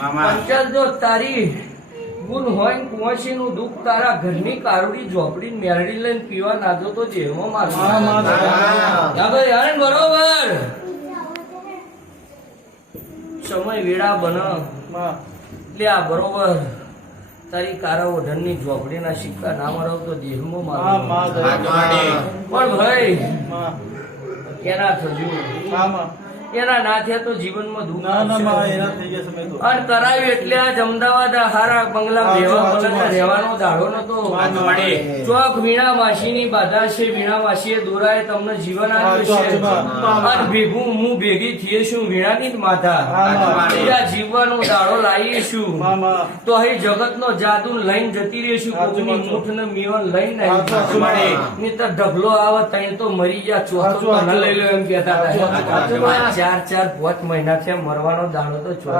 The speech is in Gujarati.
પંચાયત જો તારી ગુણ હોય ને કુંવરસી નું દુઃખ તારા ઘરની કારુડી ઝોપડી મેરડી લઈને પીવા નાજો તો જેલમાં મારવા બરોબર સમય વેળા બન એટલે આ બરોબર તારી કારા ઓઢણની ઝોપડીના સિક્કા ના મરાવ તો દેહમાં મારવા પણ ભાઈ એના થયું એના ના થયા તો જીવનમાં દુઃખ અને કરાવ્યું એટલે આજ અમદાવાદ હારા બંગલા રહેવાનો દાડો નતો ચોક વીણા માસીની બાધા છે વીણા માસીએ દોરાએ તમને જીવન આપ્યું છે અને ભેગું હું ભેગી થઈએ છું વીણાની જ માથા જીવવાનો દાડો લાવીશું તો અહીં જગત નો જાદુ લઈને જતી રહીશું કોકની મૂઠ ને મીવન લઈને નહીં તો ઢગલો આવે તઈ તો મરી ગયા ચોથો લઈ લો એમ કેતા હતા 4-5 મહિના છે મરવાનો દાડો તો